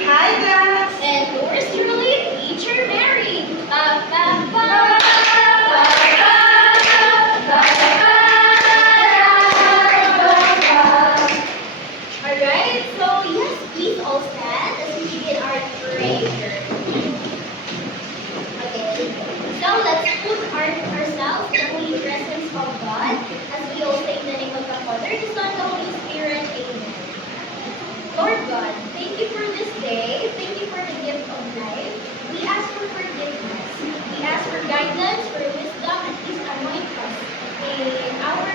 Hi, class! And yours truly, Teacher Mary. Ba, ba, ba, ba, ba, ba, Alright, so yes, please all stand as we begin our prayer. Okay, so let's put ourselves in the holy presence of God as we all say in the name of the Father, the Son, the Holy Spirit. Amen. Lord God, thank you for this day. Thank you for the gift of life. We ask for forgiveness. We ask for guidance, for wisdom, and please anoint us in our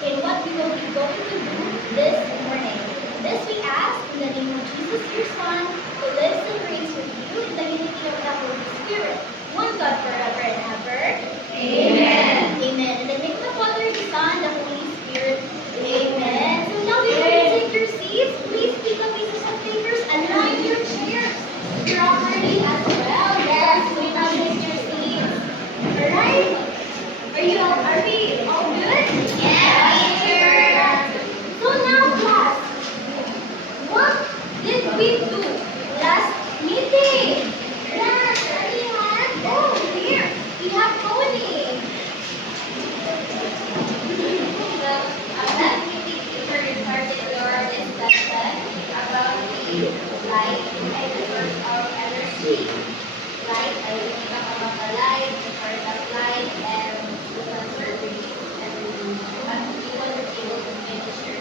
in what we will be going to do this morning. This we ask in the name of Jesus, your Son, who lives and reigns with you in the unity of the Holy Spirit, one God forever and ever. Amen. Amen. In the name of the Father, the Son, the Holy Spirit. Amen. So now before you take your seats, please pick up pieces of papers and line your chairs properly as well. Yes, so now take your seats. Alright? Are we all good? Yes, teacher. So now class, what did we do last meeting? Yes, we had, oh here, we have Tony. Well, last meeting teacher started your discussion about the light and the source of energy. Light, I will talk about the light, the source of light, and the sensor and what you want to be able to finish your.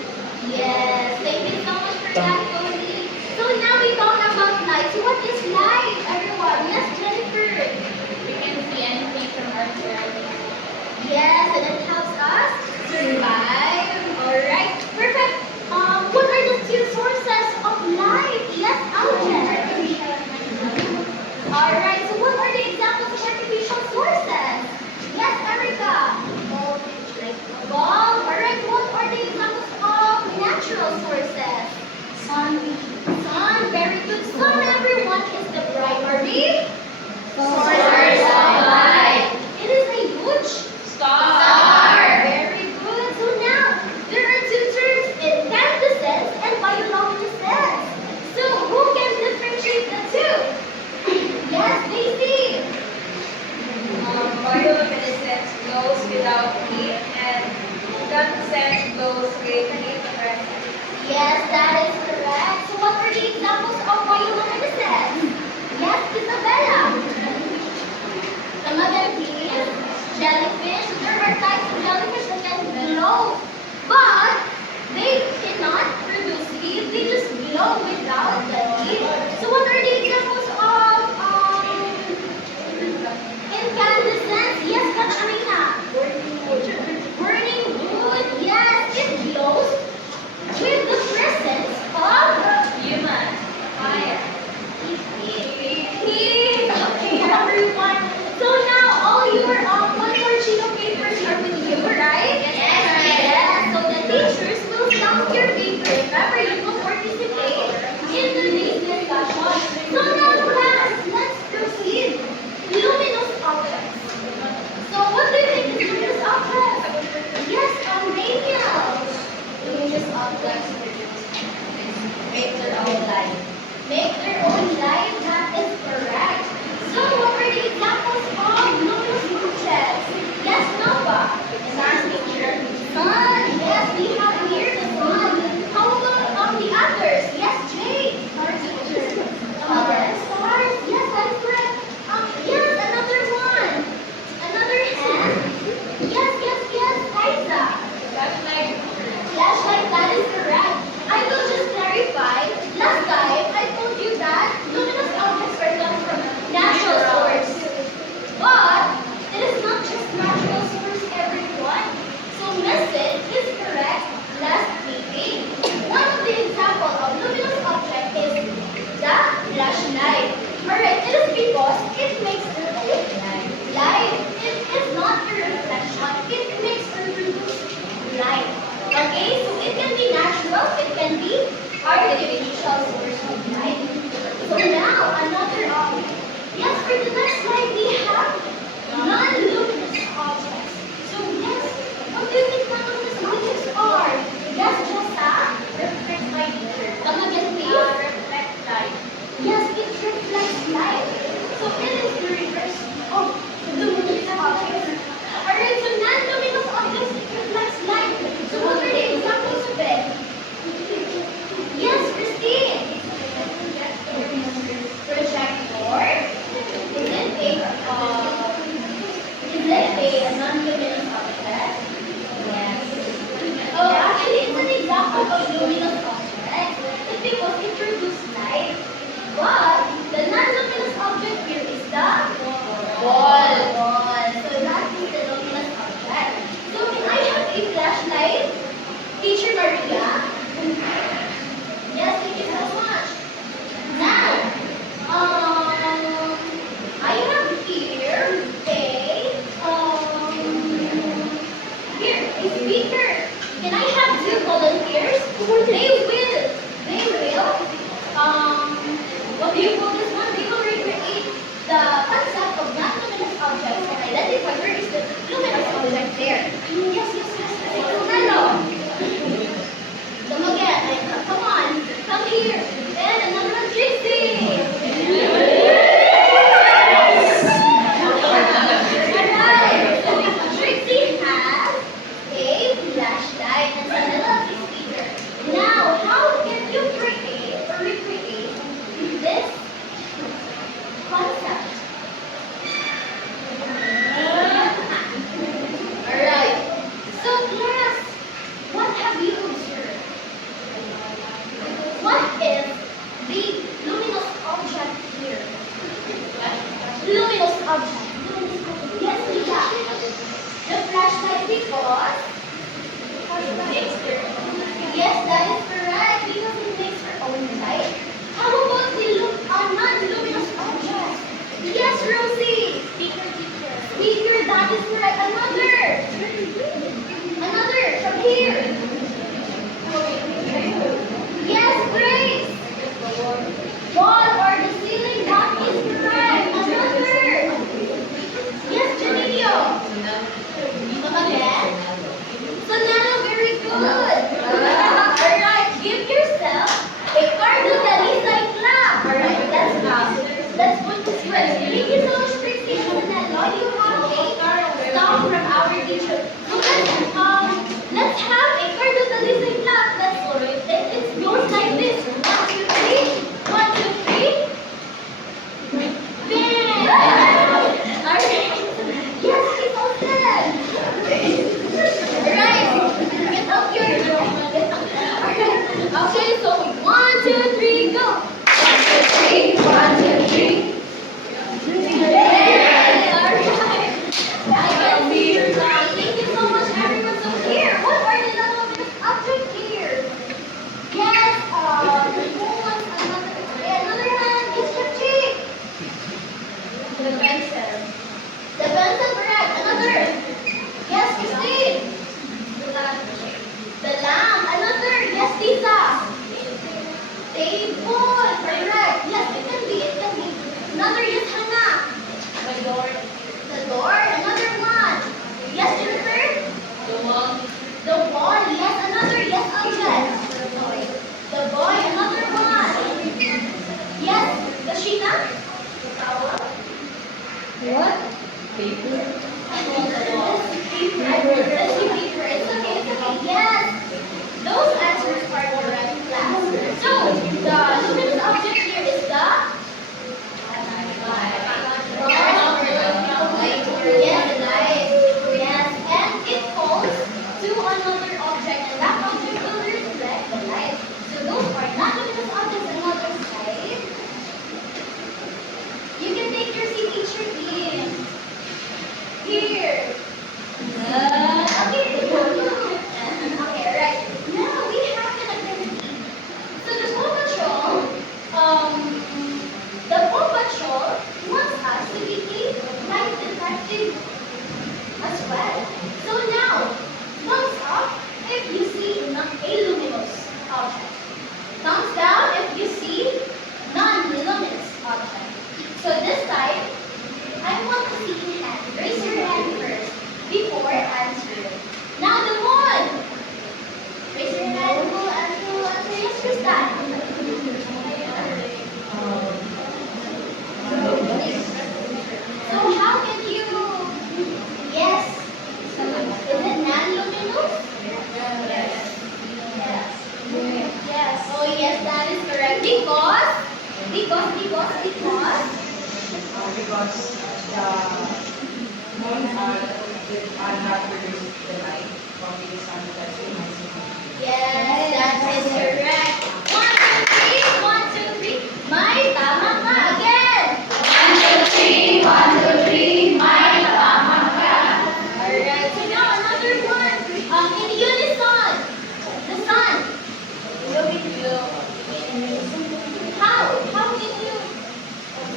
Yes, thank you so much for that, Tony. So now we talk about light. So what is light, everyone? Yes, Jennifer. We can see anything from our surroundings. Yes, and it helps us survive. Alright, perfect. What are the two sources of light? Yes, Alden. Alright, so what are the examples of artificial sources? Yes, Erica. Bulb. Alright, what are the examples of natural sources? Sun. Sun, very good. Sun, everyone, is the primary source of light. It is a huge star. Very good. So now, there are two terms, incandescence and bioluminescence. So, who can differentiate the two? Yes, Daisy. Bioluminescence glows without heat and incandescence glows with heat present. Yes, that is correct. So, what are the examples of bioluminescence? Yes, Isabella. Some of them is jellyfish. There are types of jellyfish that can glow, but they cannot produce heat. They just glow without the heat. So what are the examples of incandescence? Yes, Katarina. Burning wood. Yes, it glows with the presence of Human. fire. Heat. Okay, everyone. So now all your one more sheet of papers are with you, right? Yes, right. Yes. So the teachers will stamp your paper. Remember, you will participate in today's discussion. So now class, let's proceed. Luminous objects. So what do you think is luminous objects? Yes, Daniel. Luminous objects make their own light. Make their own light, that is correct. So what are the examples of luminous objects? Yes, Nova. Sun, teacher. Sun, yes, we have here the sun. How about the others? Yes, Jade. Our teacher. Stars, yes, that is correct. Yes, another one. Another hand. Yes, Liza. Flashlight. Flashlight, that is correct. I will just clarify. Last time, I told you that luminous objects are come from natural source. But, it is not just natural source, everyone. So, message is correct. Last meeting, one of the example of luminous object is the flashlight. Alright, it is because it makes their own light. It is not a reflection. It makes or produces light. Okay, so it can be natural, it can be artificial source of light. So now, another object. Yes, for the next slide, we have non-luminous objects. So yes, what do you think non-luminous objects are? Yes, Jessa? Reflect light. Come again, please. Reflect light. object? Yes, Lisa. The flashlight because yes, that is correct because it makes her own light. How about the non-luminous object? Yes, Rosie. Speaker, teacher. Speaker, that is correct. Another from here. Yes, Grace. Wall or the ceiling, that is correct. Another. Yes, Janillo. Again. So now, very good. Alright, give yourself a Cardo Dalisay clap. Alright, let's put this first. Thank you so much, Christy. Now you have a song from our teacher. So let's have a Cardo Dalisay clap. It goes like this. 1, 2, 3. 1, 2, 3. Bam! Alright. Yes, it's all set. Alright. Get up your Alright. Okay, so 1, 2, 3, go. 1, 2, 3. 1, 2, 3. Yeah. Alright. I can see your now. Thank you so much, everyone. So here, what are the non-luminous objects here? Yes, who wants another hand? It's Chip. The pencil. The pencil, correct. Another. Yes, Christine. The lamp. Another. Yes, Lisa. Table. Correct. Yes, it can be. Another. Yes, Hannah. The door. Another one. Yes, Jennifer. The wall. Yes, another. Yes, Alfred. The boy. Another one. Yes, the Sheena. The towel. What? It's okay. Yes. Those answers are correct, class. So, the luminous object here is the yes, the light. Yes, and it falls to another object, and that object will reflect the light. So those are not luminous objects. Another side. You can take your seat, teacher in. Here. Okay. Okay, right. Now we have an activity. So the Paw Patrol wants us to be a light detective as well. So now, thumbs up if you see a luminous object. Thumbs down if you see non-luminous object. So this time, I want to see your hand. Raise your hand first before answering. Now the one. Raise your hand. Who will answer? Yes, Krista. So how can you? Yes. Is it non-luminous? Yes. Oh yes, that is correct. Because. Because the moon not produce the light from the sun that's in my city. Yes, that is correct. 1, 2, 3. 1, 2, 3. May tama ka again. 1, 2, 3. 1, 2, 3. May tama ka. Alright, so now another one. In unison. The sun. How can you?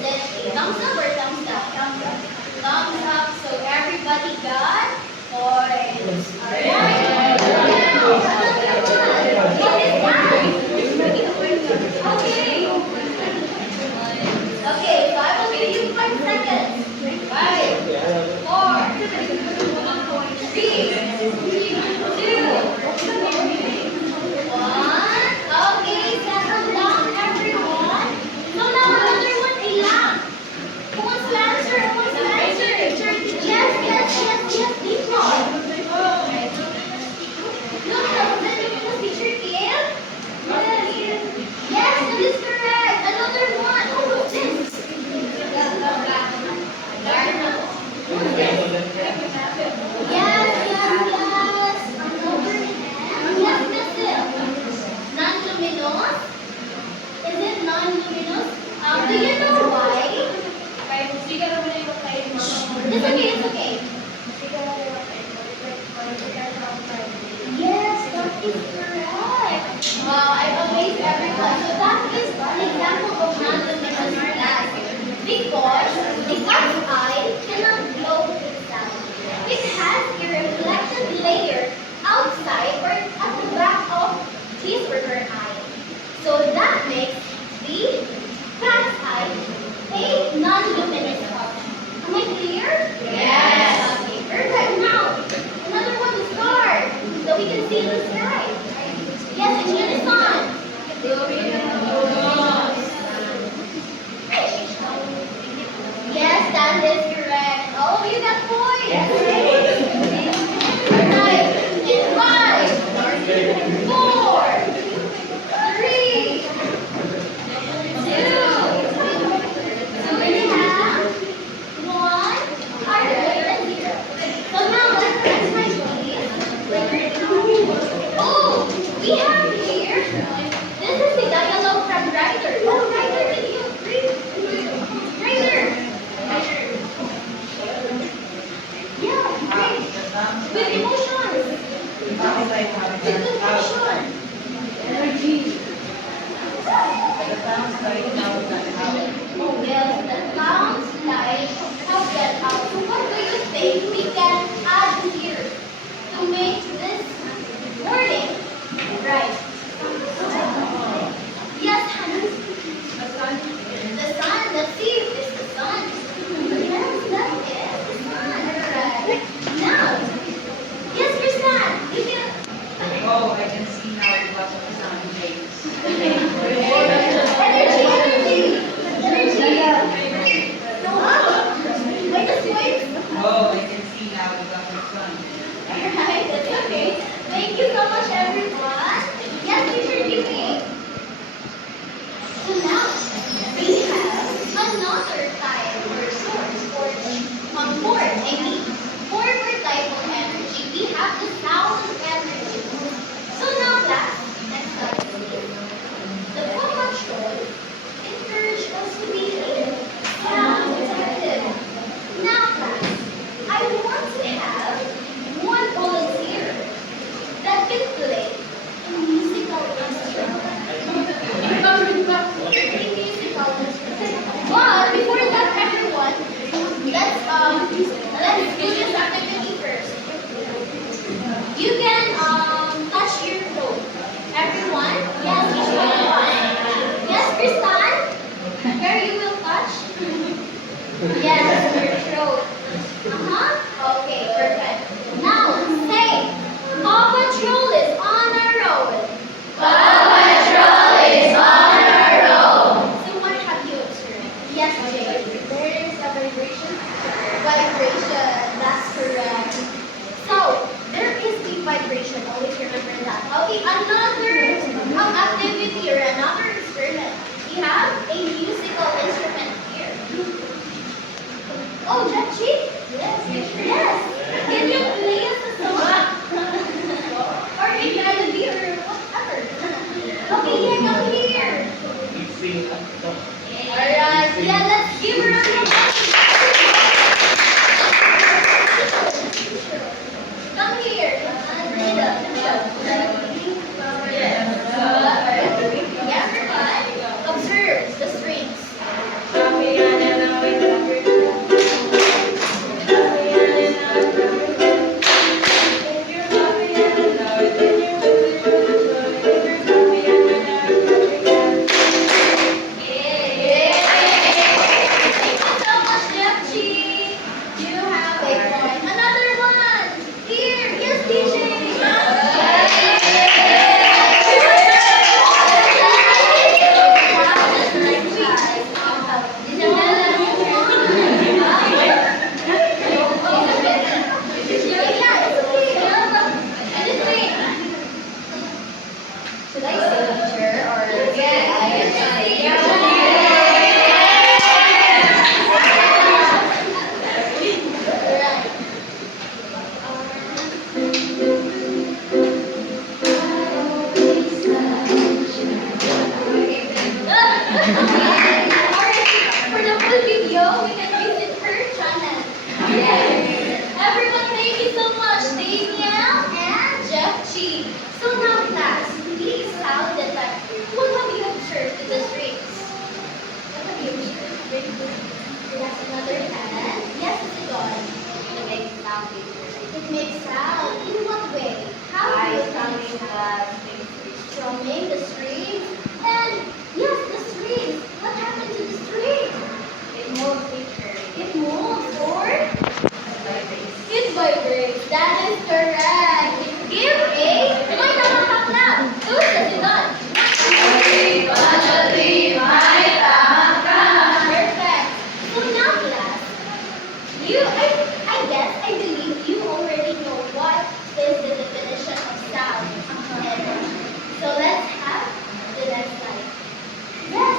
Let's see. Thumbs up or thumbs down? Thumbs up. So everybody got points. Alright. Now, another one. What is that? Where you will touch? Yes, your throat. Okay, perfect. Now, say, Paw Patrol is on a roll. So what have you observed? Yes, Jay. There is a vibration. Vibration, that's correct. So, there is deep vibration. Always remember that. Okay, another activity or another experiment. We have a musical instrument here. Oh, Jeffy? Yes. Yes. Can you play us a song? Or a melody or whatever. Okay, here, come here. Alright, yeah, let's give her a round of applause. Come here. Yeah, observe the strings. Thank you so much, Jeffy. You have a point. Another one. Here, yes, DJ. Should I say teacher or For the full video, we can visit her channel. Everyone, thank you so much, Daniel and Jeff G. So now, class, these sounded like, what have you observed in the strings? What have you observed? That's another hand. Yes, it's a god. It makes sound teacher. It makes sound. In what way? How do By you strumming sound? the Strumming the strings. And yes, the strings. What happened to the strings? it moves teacher. It moves or Vibrates. it vibrates. That is correct. Give a may tama clap. Two sa sinon. Perfect. So now, class, I guess, I believe you already know what is the definition of sound. So let's have the next slide. Yes,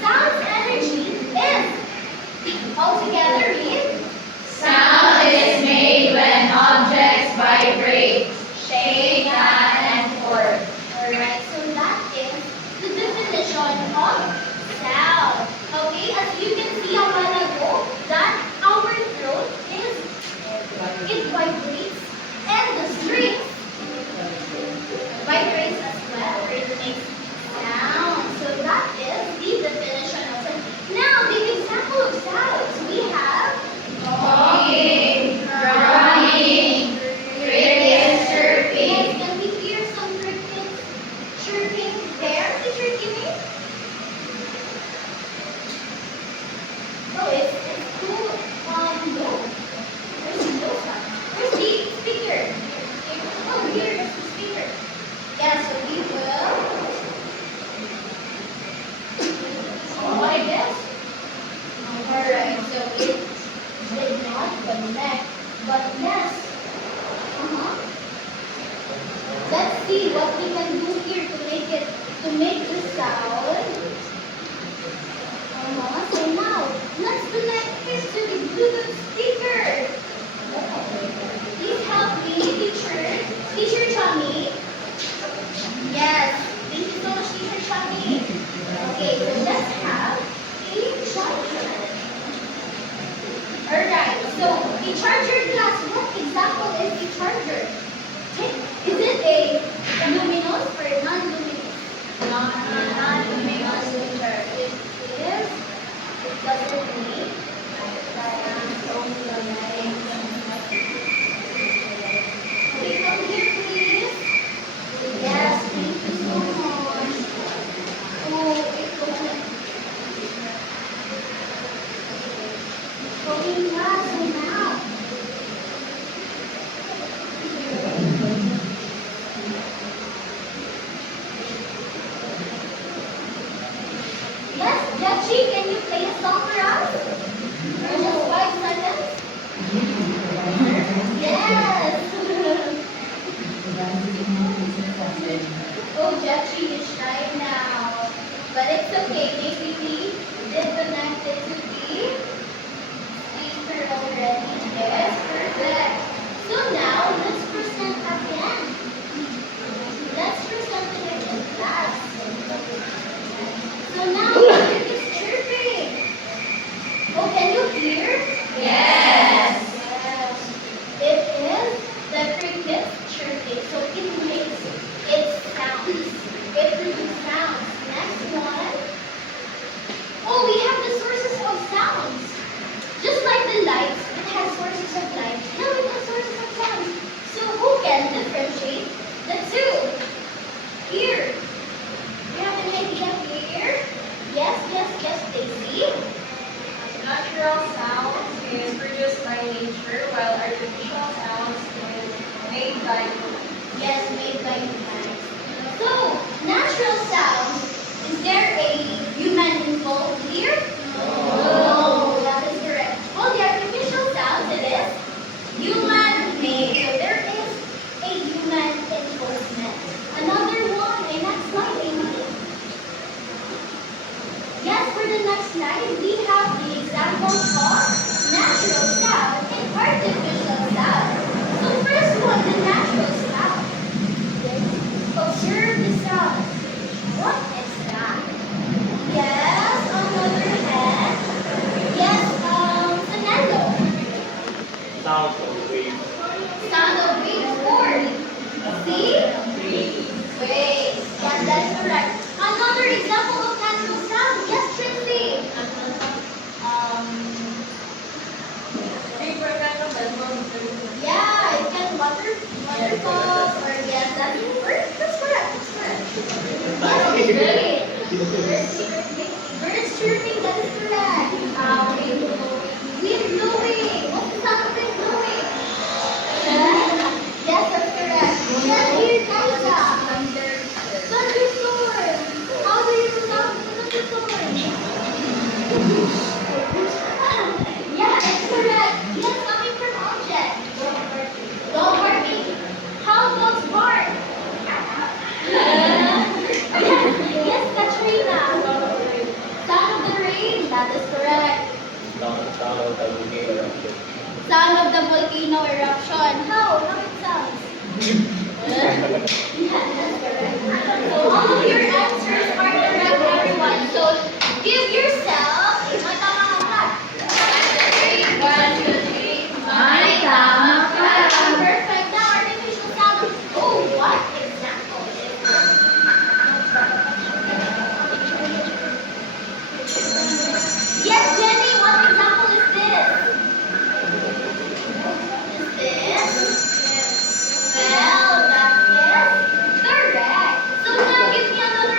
sound's energy is altogether mean Sound is made when objects vibrate, shake, and forth. Alright, so that is the definition of sound. Okay, as you can see a while ago, that our throat is, it vibrates, and the strings vibrates as well, or it makes sound. So that is the definition of sound. Now, the example of sounds, we have Talking, drumming, crickets chirping. yes, can we hear some crickets chirping there, Teacher Kimmy? No, it's too low. Where's the low sound? Where's the speaker? Oh, here is the speaker. Yeah, so we will. Like this. Alright, so it did not connect, but yes. Let's see what we can do here to make the sound. So now, let's connect this to the Bluetooth speaker. Please help me, Teacher Chummy. Yes, thank you so much, Teacher Chummy. Okay, so let's have a charger. Alright, so the charger class, what example is the charger? Is it a luminous or non-luminous? Non-luminous teacher. It is. It doesn't need. Okay, come here, please. Yes, thank you so much. Oh, it goes like Jachi, can you play a song for us? For just 5 seconds? Yes! Oh, Jachi is shy now. But it's okay. Maybe we did connect it to the speaker already. Yes, perfect. So now, let's present again. Let's present it again class. So now, music is chirping. Oh, can you hear? Yes. Yes. It is the cricket's chirping. So it makes its sounds. It produces sounds. Next one. Oh, we have the sources of sounds. Just like the lights, it has sources of light. Now it has sources of sounds. So who can differentiate the two? Here. You have an idea here? Yes, yes, yes, Daisy. Natural sounds is produced by nature, while artificial sounds is made by Yes, made by humans. So, natural sounds, is there a human involved here? No. That is correct. Well, the artificial sounds, it is human-made. So there is a human involvement. Another one, a next slide, Amy. Yes, for the next slide, we have the examples of natural sound and artificial sound. So first one, the natural sound. Observe the sound. What is that? Yes, on the other hand, yes, Fernando. Sound of waves. Sound of waves or see? Waves. Yes, that is correct. Another example of natural sound. Yes, Tracy. Yeah, it can waterfalls or yes, that's correct. That's correct. That's correct. Yes, it's great. Birds chirping, that is correct. Wind blowing. What's the sound of wind blowing? Yes, that's correct. Yes, here, Kaisa. Thunderstorm. How do you sound the thunderstorm? Yeah, it's correct. Yes, coming from object. Dog barking. How dogs bark? Yes, Katrina. Sound of the rain. That is correct. Sound of the volcano eruption. Sound of the volcano eruption. How? How it sounds? Yeah, that's correct. So all of your answers are correct, everyone. So give yourself a tama ka. 1, 2, 3. May tama ka. Perfect. Now artificial sound. Oh, what example is this? Yes, Jenny, what example is this? Is this? Well, that is correct. So now give me another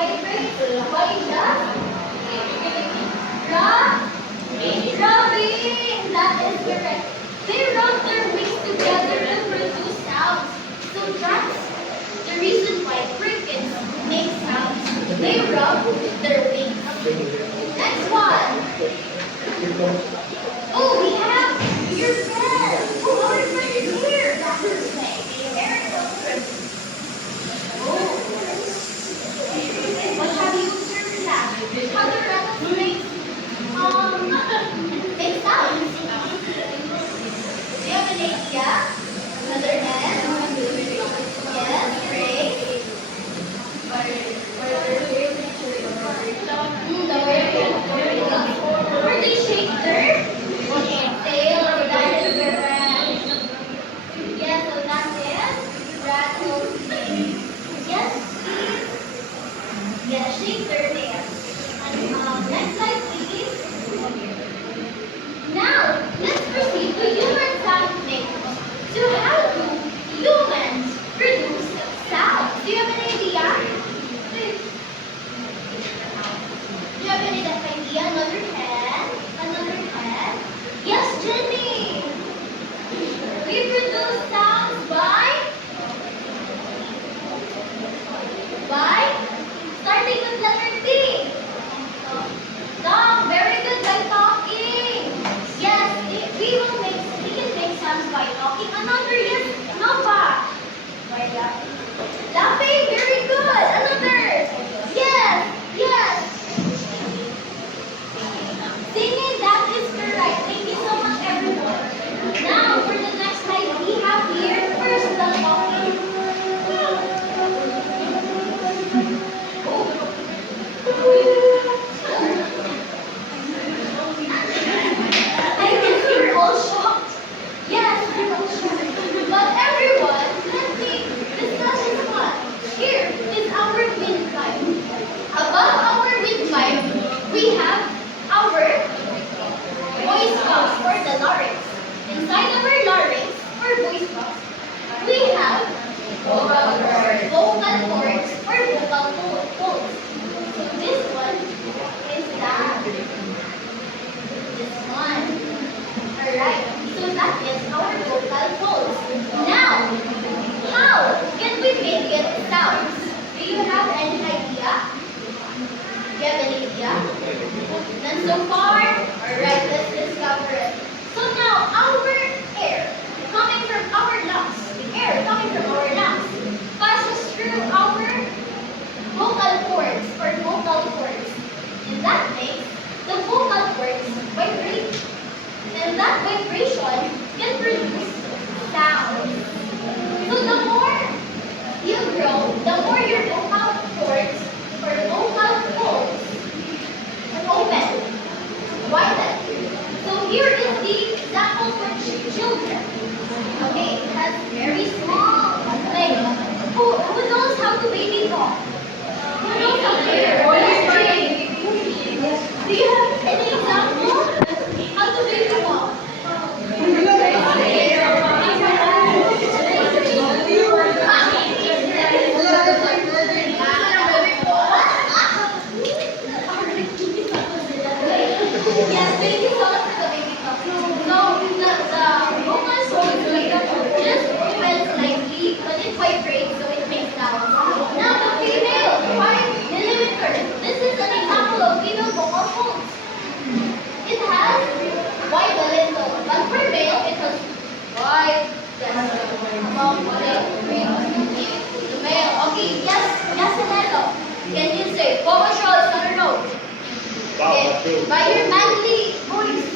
vibrates by just rubbing. That is correct. They rub their wings together to produce sounds. So that's the reason why crickets make sounds. They rub their wings. Next one. Oh, we have your friend. Oh, our friend is here. That is very good. Oh. What have you observed that? How the rattlesnakes make sounds? Do you have an idea? Another hand? Yes, great. Or they shake their tail. That is correct. Yes, so that is rattlesnake. Yes, please. Yes, shake their tail. And next slide, please. Now, let's proceed to human sound makers. So how do humans produce sound? Do you have an idea? Do you have any idea? Another hand? Another hand? Yes, Jenny! We produce sounds by starting with letter T. Tom, very good by talking. Yes, we can make sounds by talking. Another, yes, Nova. By laughing. Laughing, very good. Another. Yes, yes. Singing, that is correct. Thank you so much, everyone. Now, for the next slide, we have here first the talking. I guess you're all shocked. Yes, you're all shocked. But everyone, let me discuss this one. Here is our windpipe. Above our windpipe, we have our voice box or the larynx. Inside our larynx or voice box, we have vocal cords or vocal folds. So this one is that. This one. Alright, so that is our vocal folds. Now, how can we make it sounds? Do you have any idea? Do you have any idea? None so far? Alright, let's discover it. So now, our air coming from our lungs, the air coming from our lungs, passes through our vocal cords or vocal cords. And that makes the vocal cords vibrate. And that vibration can produce sound. So the more you grow, the more your vocal cords or vocal folds open, widen. So here is the example for children. Okay, it has very small legs. Who knows how to baby talk? Who knows how to baby talk? Do you have any example? How to baby talk? Yes, thank you so much for the baby talk. So the vocal folds just opens slightly, but it vibrates, so it makes sound. Now the female 5 mm. This is an example of female vocal folds. It has wide a little, but for male it has wide. Yes, about 1, 2, 3, the male. Okay, yes, Hello. Can you say Papa Charles on a note? Okay, by your manly voice.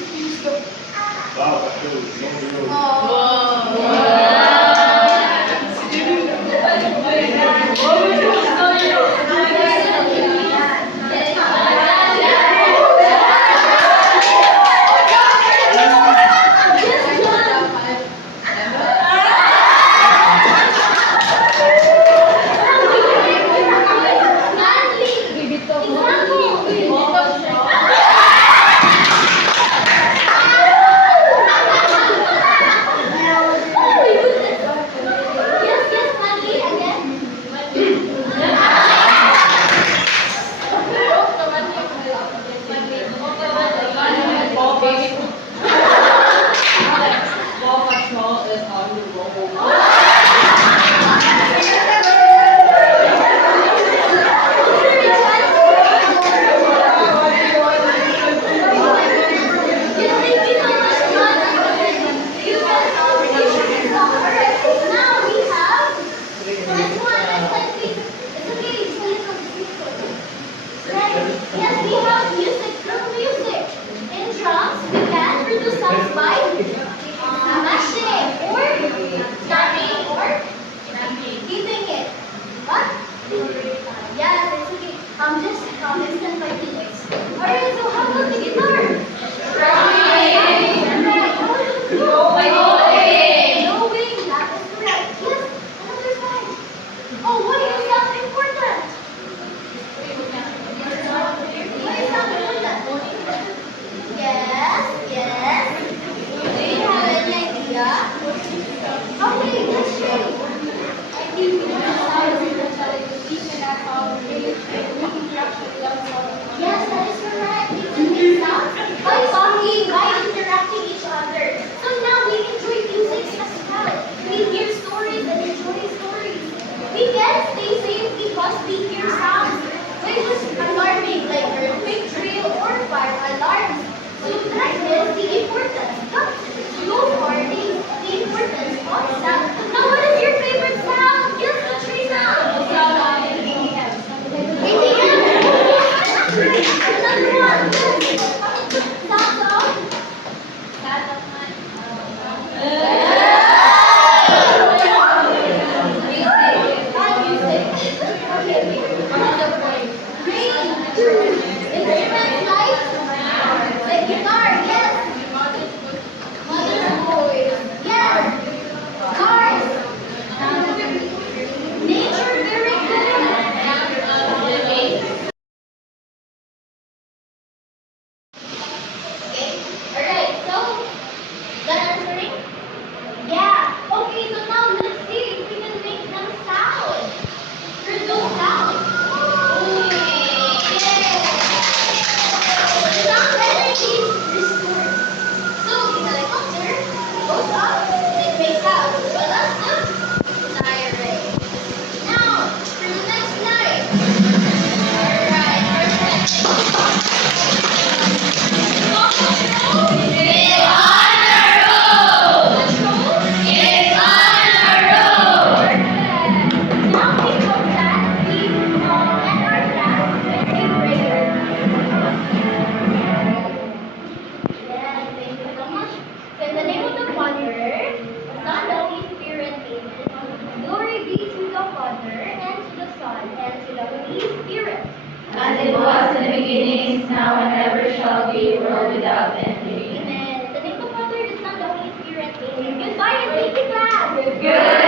Thank you, class. Good.